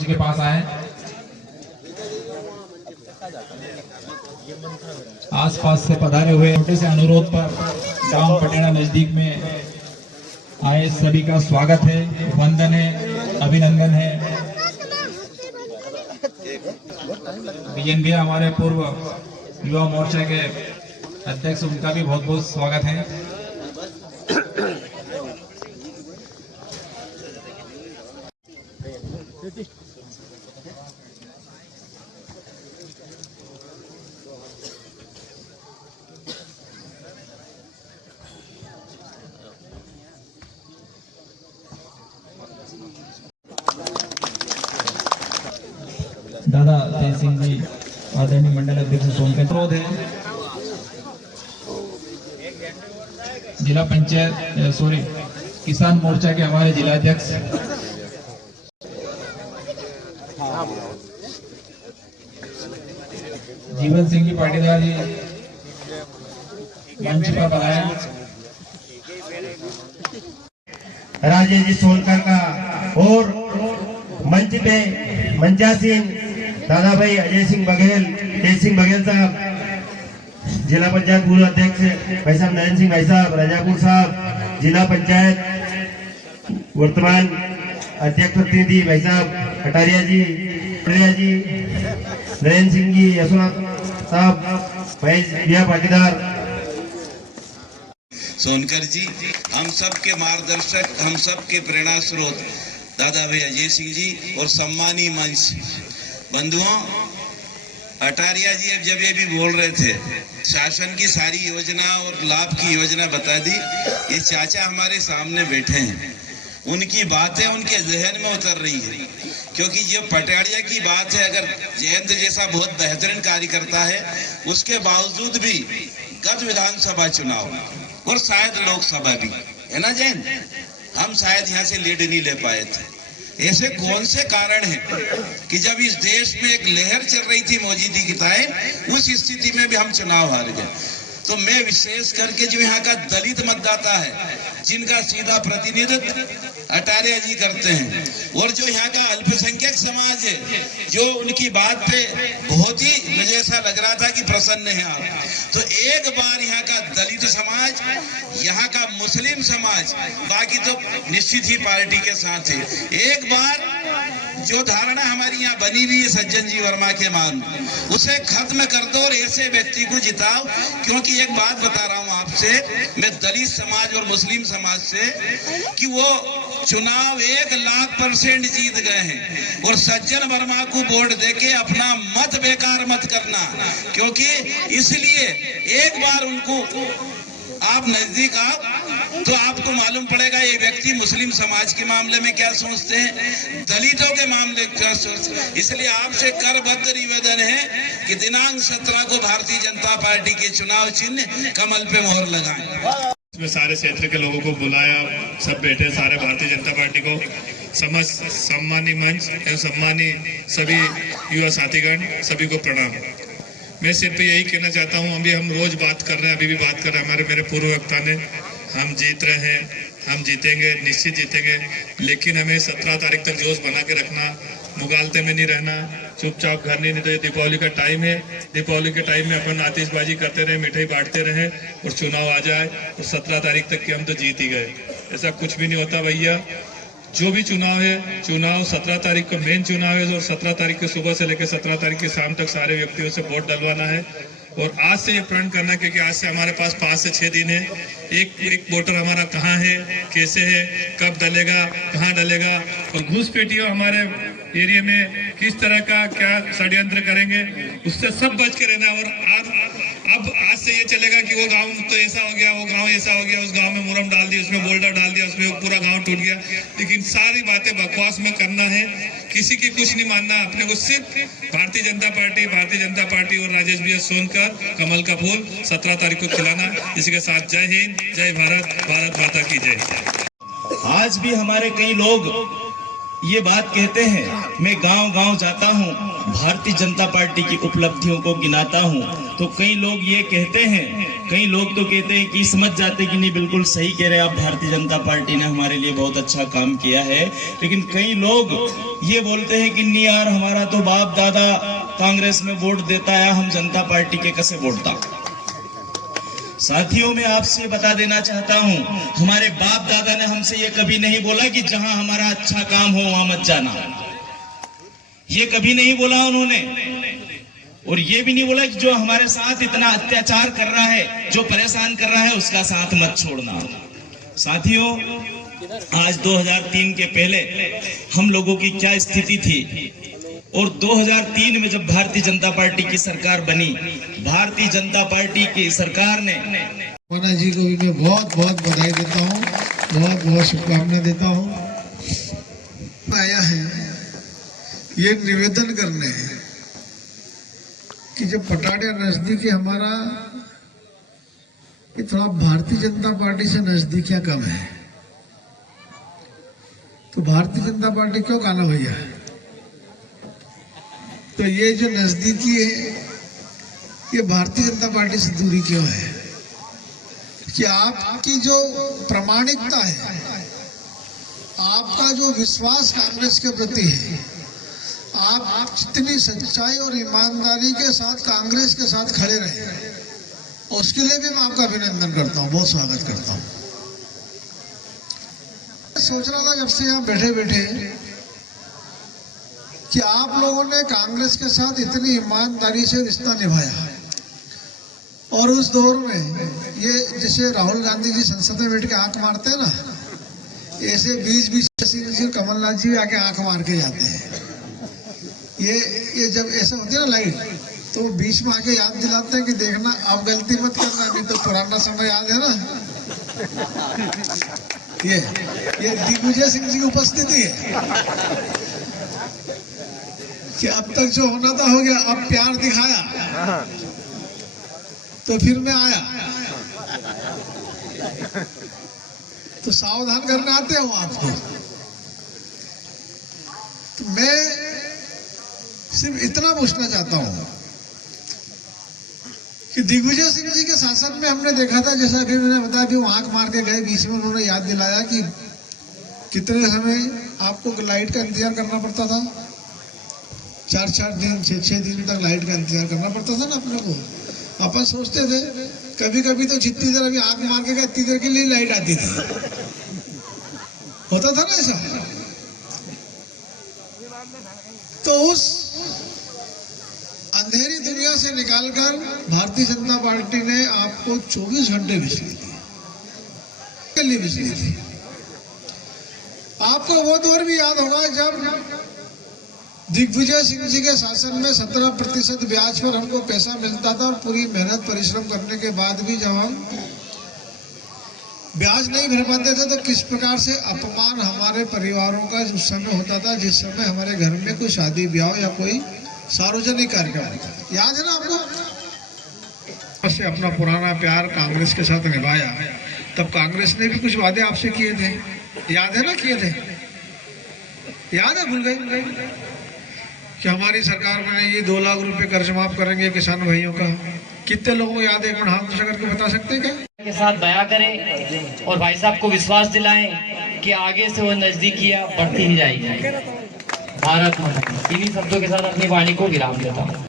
के पास आए। आसपास से पधारे हुए छोटे से अनुरोध पर गांव पटेड़ा नजदीक में आए सभी का स्वागत है, वंदन है, अभिनंदन है। बीएन भैया हमारे पूर्व युवा मोर्चा के अध्यक्ष, उनका भी बहुत बहुत स्वागत है। दादा जय सिंह जी, आदरणीय मंडल अध्यक्ष सोनकर है, जिला पंचायत किसान मोर्चा के हमारे जिला अध्यक्ष जीवन सिंह जी पाटीदार जी मंच पर बनाए। राजेश जी सोनकर का और मंच पे मंचासीन दादा भाई अजय सिंह बघेल साहब, जिला पंचायत पूर्व अध्यक्ष भाई साहब नरेंद्र सिंह भाई साहब राजापुर साहब, जिला पंचायत वर्तमान अध्यक्ष प्रतिनिधि भाई साहब कटारिया जी, नरेंद्र सिंह जी, यशोनाथ साहब, भाई भैया पाटीदार सोनकर जी, हम सब के मार्गदर्शक, हम सब के प्रेरणा स्रोत दादा भाई अजय सिंह जी और सम्मानी मंच बंधुओं। अटारिया जी अब जब ये भी बोल रहे थे, शासन की सारी योजना और लाभ की योजना बता दी। ये चाचा हमारे सामने बैठे हैं, उनकी बातें उनके जहन में उतर रही है, क्योंकि ये पटारिया की बात है। अगर जयंत जैसा बहुत बेहतरीन कार्यकर्ता है, उसके बावजूद भी गत विधानसभा चुनाव और शायद लोकसभा भी, है ना जयंत, हम शायद यहाँ से लीड नहीं ले पाए थे। ऐसे कौन से कारण हैं कि जब इस देश में एक लहर चल रही थी मोदी जी की ताए, उस स्थिति में भी हम चुनाव हार गए। तो मैं विशेष करके जो यहाँ का दलित मतदाता है, जिनका सीधा प्रतिनिधित्व अटारिया जी करते हैं, और जो यहाँ का अल्पसंख्यक समाज है, जो उनकी बात पे बहुत ही मुझे ऐसा लग रहा था कि प्रसन्न है आप, तो एक बार यहाँ का दलित समाज, यहाँ का मुस्लिम समाज, बाकी तो निश्चित ही पार्टी के साथ है, एक बार जो धारणा हमारी यहाँ बनी हुई है सज्जन जी वर्मा के मान, उसे खत्म कर दो और ऐसे व्यक्ति को जिताओ। क्योंकि एक बात बता रहा हूँ आपसे, मैं दलित समाज और मुस्लिम समाज से, कि वो चुनाव 1,00,000% जीत गए हैं, और सज्जन वर्मा को वोट देके अपना मत बेकार मत करना, क्योंकि इसलिए एक बार उनको आप नजदीक आओ तो आपको मालूम पड़ेगा ये व्यक्ति मुस्लिम समाज के मामले में क्या सोचते हैं, दलितों के मामले में क्या सोचते हैं। इसलिए आपसे करबद्ध निवेदन है कि दिनांक 17 को भारतीय जनता पार्टी के चुनाव चिन्ह कमल पे मोहर लगाएं। इसमें सारे क्षेत्र के लोगों को बुलाया, सब बैठे, सारे भारतीय जनता पार्टी को समस्त सम्मानी मंच एवं सम्मानी सभी युवा साथीगण, सभी को प्रणाम। मैं सिर्फ यही कहना चाहता हूँ, अभी हम रोज बात कर रहे हैं, अभी भी बात कर रहे हैं, मेरे पूर्व वक्ता ने, हम जीत रहे हैं, हम जीतेंगे, निश्चित जीतेंगे, लेकिन हमें 17 तारीख तक जोश बना के रखना, मुगालते में नहीं रहना, चुपचाप घर नहीं। तो ये दीपावली का टाइम है, दीपावली के टाइम में अपन आतिशबाजी करते रहे, मिठाई बांटते रहे और चुनाव आ जाए, और 17 तारीख तक कि हम तो जीत ही गए, ऐसा कुछ भी नहीं होता भैया। जो भी चुनाव है, चुनाव 17 तारीख का मेन चुनाव है, और 17 तारीख के सुबह से लेकर 17 तारीख की शाम तक सारे व्यक्तियों से वोट डलवाना है, और आज से ये प्रण करना, क्योंकि आज से हमारे पास 5 से 6 दिन है। एक वोटर हमारा कहाँ है, कैसे है, कब डलेगा, कहाँ डलेगा, और घुसपैठियों हमारे एरिया में किस तरह का क्या षड्यंत्र करेंगे, उससे सब बच के रहना। और अब आज से ये चलेगा कि वो गांव तो ऐसा हो गया, वो गांव ऐसा हो गया, उस गांव में मुरम डाल दी, उसमें बोल्डर डाल दिया, उसमें पूरा गांव टूट गया, लेकिन सारी बातें बकवास में करना है, किसी की कुछ नहीं मानना। अपने को सिर्फ भारतीय जनता पार्टी और राजेश भैया सोनकर कमल का फूल 17 तारीख को खिलाना। इसी के साथ जय हिंद, जय भारत, भारत माता की जय। आज भी हमारे कई लोग ये बात कहते हैं, मैं गांव गांव जाता हूं, भारतीय जनता पार्टी की उपलब्धियों को गिनाता हूं, तो कई लोग ये कहते हैं, कई लोग तो कहते हैं कि समझ जाते कि नहीं बिल्कुल सही कह रहे हैं आप, भारतीय जनता पार्टी ने हमारे लिए बहुत अच्छा काम किया है। लेकिन कई लोग ये बोलते हैं कि नहीं यार, हमारा तो बाप दादा कांग्रेस में वोट देता है, हम जनता पार्टी के कैसे वोटता। साथियों, मैं आपसे बता देना चाहता हूं, हमारे बाप दादा ने हमसे ये कभी नहीं बोला कि जहां हमारा अच्छा काम हो वहां मत जाना। ये कभी नहीं बोला उन्होंने। और ये भी नहीं बोला कि जो हमारे साथ इतना अत्याचार कर रहा है, जो परेशान कर रहा है, उसका साथ मत छोड़ना। साथियों, आज 2003 के पहले हम लोगों की क्या स्थिति थी, और 2003 में जब भारतीय जनता पार्टी की सरकार बनी, भारतीय जनता पार्टी की सरकार ने, मोना जी को भी मैं बहुत बहुत बधाई देता हूँ, बहुत बहुत शुभकामनाएं देता हूँ। आया है ये निवेदन करने कि जब पटाड़िया नजदीक है हमारा, ये थोड़ा भारतीय जनता पार्टी से नजदीकियां कम है, तो भारतीय जनता पार्टी क्यों काना भैया? तो ये जो नजदीकी है, ये भारतीय जनता पार्टी से दूरी क्यों है? कि आपकी जो प्रामाणिकता है, आपका जो विश्वास कांग्रेस के प्रति है, आप जितनी सच्चाई और ईमानदारी के साथ कांग्रेस के साथ खड़े रहे, उसके लिए भी मैं आपका अभिनंदन करता हूँ, बहुत स्वागत करता हूँ। सोच रहा था जब से यहाँ बैठे बैठे कि आप लोगों ने कांग्रेस के साथ इतनी ईमानदारी से रिश्ता निभाया, और उस दौर में ये जैसे राहुल गांधी जी संसद में बैठ के आंख मारते हैं ना, ऐसे 20-20 सिंह जी कमलनाथ जी आके आंख मार के जाते हैं। ये जब ऐसा होती है ना लाइट, तो वो बीच में आके याद दिलाते हैं कि देखना अब गलती मत करना, अभी तो पुराना समय याद है ना। ये दिग्विजय सिंह जी की उपस्थिति है कि अब तक जो होना था हो गया, अब प्यार दिखाया तो फिर मैं आया, तो सावधान करने आते हो आपको। तो मैं सिर्फ इतना पूछना चाहता हूं कि दिग्विजय सिंह जी के शासन में हमने देखा था, जैसा अभी मैंने बताया, अभी वो आंख मार के गए, बीच में उन्होंने याद दिलाया कि कितने समय आपको लाइट का इंतजार करना पड़ता था, 4-4 दिन 6-6 दिन तक लाइट का इंतजार करना पड़ता था ना अपने को। अपन सोचते थे कभी कभी तो जितनी देर अभी आंख मार के गए इतनी देर के लिए लाइट आती थी, होता था ना ऐसा। तो उस अंधेरी दुनिया से निकालकर भारतीय जनता पार्टी ने आपको 24 घंटे बिजली दी, बिजली दी। आपको वो दौर भी याद होगा जब दिग्विजय सिंह जी के शासन में 17% ब्याज पर हमको पैसा मिलता था, और पूरी मेहनत परिश्रम करने के बाद भी जब हम ब्याज नहीं भर पाते थे तो किस प्रकार से अपमान हमारे परिवारों का उस समय होता था, जिस समय हमारे घर में कोई शादी ब्याह या कोई सार्वजनिक कार्यक्रम होता था। याद है ना आपको? से अपना पुराना प्यार कांग्रेस के साथ निभाया, तब कांग्रेस ने भी कुछ वादे आपसे किए थे, याद है ना? किए थे, याद है? भूल गए कि हमारी सरकार में ये 2 लाख रुपए कर्ज माफ करेंगे किसान भाइयों का। कितने लोगों को याद है? एक मिनट हाथ ऊंचा करके बता सकते हैं क्या? के साथ बयां करें और भाई साहब को विश्वास दिलाएं कि आगे से वो नजदीकियां बढ़ती ही जाएगी। भारत माता, इन्हीं शब्दों के साथ अपनी वाणी को विराम देता हूँ।